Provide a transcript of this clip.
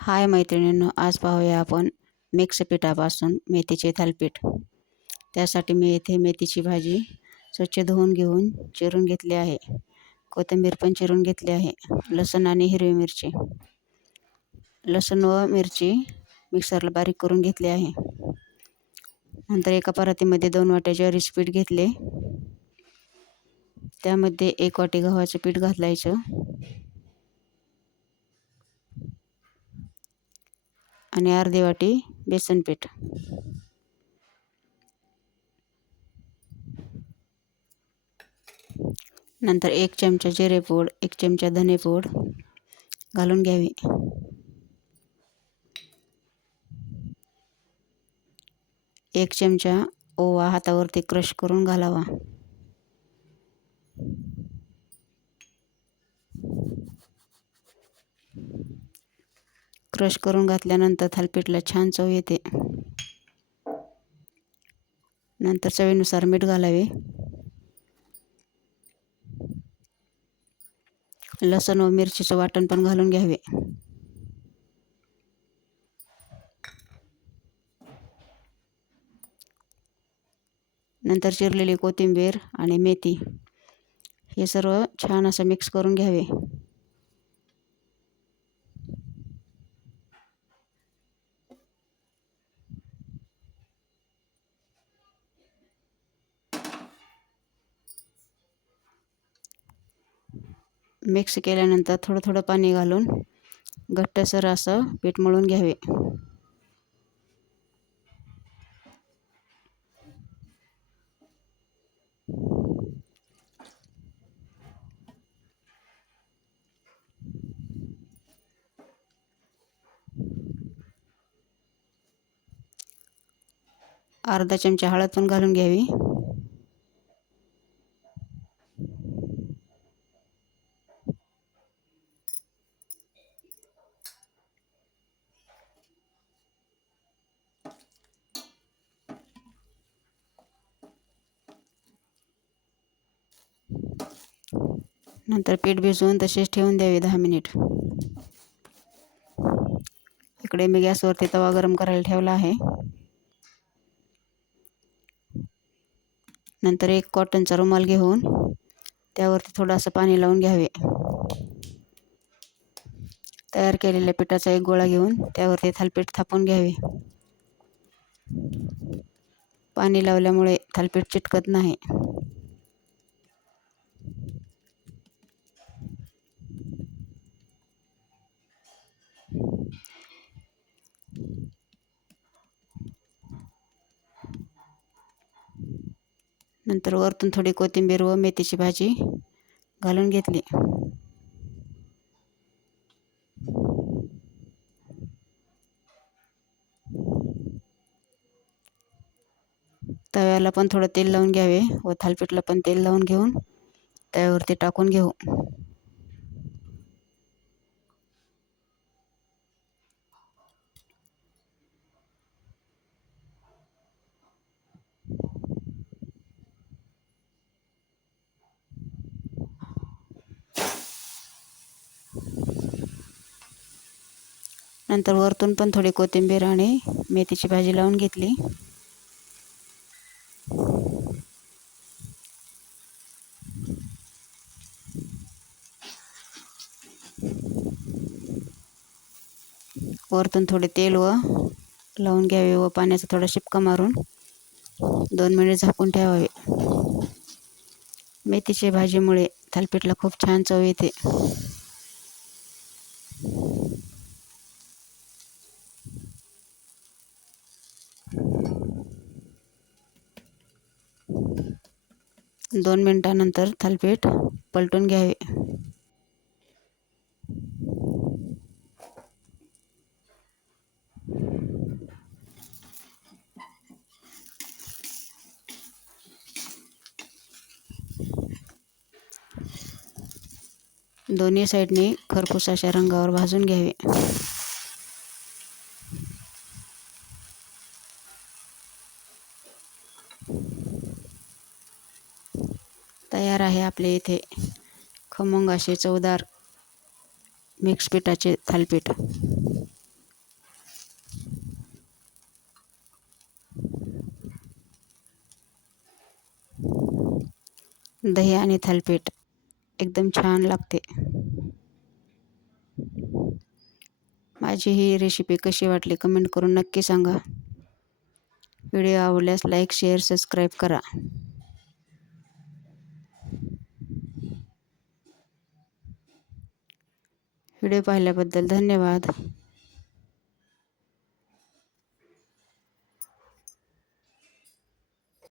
हाय मैत्रिणींनो, आज पाहूया आपण मिक्स पिठापासून मेथीचे थालीपीठ. त्यासाठी मी येथे मेथीची भाजी स्वच्छ धुवून घेऊन चिरून घेतली आहे. कोथिंबीर पण चिरून घेतली आहे. लसूण आणि हिरवी मिरची, लसूण व मिरची मिक्सरला बारीक करून घेतली आहे. नंतर एका परातीमध्ये 2 वाट्या ज्वारीचे पीठ घेतले. त्यामध्ये 1 वाटी गव्हाचे पीठ घालायचं आणि अर्धी वाटी बेसन पीठ. नंतर 1 चमचा जिरेपूड, 1 चमचा धनेपूड घालून घ्यावी. 1 चमचा ओवा हातावरती क्रश करून घालावा. क्रश करून घातल्यानंतर थालीपीठला छान चव येते. नंतर चवीनुसार मीठ घालावे. लसूण व मिरचीचं वाटण पण घालून घ्यावे. नंतर चिरलेली कोथिंबीर आणि मेथी हे सर्व छान असं मिक्स करून घ्यावे. मिक्स केल्यानंतर थोडं थोडं पाणी घालून घट्टसर असं पीठ मळून घ्यावे. अर्धा चमचा हळद पण घालून घ्यावी. नंतर पीठ भिजवून तसेच ठेवून द्यावे 10 मिनिट. इकडे मी गॅसवरती तवा गरम करायला ठेवला आहे. नंतर एक कॉटनचा रुमाल घेऊन त्यावरती थोडंसं पाणी लावून घ्यावे. तयार केलेल्या पिठाचा एक गोळा घेऊन त्यावरती थालीपीठ थापून घ्यावे. पाणी लावल्यामुळे थालीपीठ चिटकत नाही. नंतर वरतून थोडी कोथिंबीर व मेथीची भाजी घालून घेतली. तव्याला पण थोडं तेल लावून घ्यावे व थालीपीठला पण तेल लावून घेऊन तव्यावरती टाकून घेऊ. नंतर वरतून पण थोडी कोथिंबीर आणि मेथीची भाजी लावून घेतली. वरतून थोडे तेल व लावून घ्यावे व पाण्याचा थोडा शिपका मारून 2 मिनिट झाकून ठेवावे. मेथीच्या भाजीमुळे थालीपीठला खूप छान चव येते. दोन मिनिटानंतर थालीपीठ पलटून घ्यावे. दोन्ही साईडने खरपूस अशा रंगावर भाजून घ्यावे. तयार आहे आपले इथे खमंग असे चवदार मिक्स पिठाचे थालीपीठ. दही आणि थालीपीठ एकदम छान लागते. माझी ही रेसिपी कशी वाटली कमेंट करून नक्की सांगा. व्हिडिओ आवडल्यास लाईक, शेअर, सबस्क्राईब करा. व्हिडिओ पाहिल्याबद्दल धन्यवाद.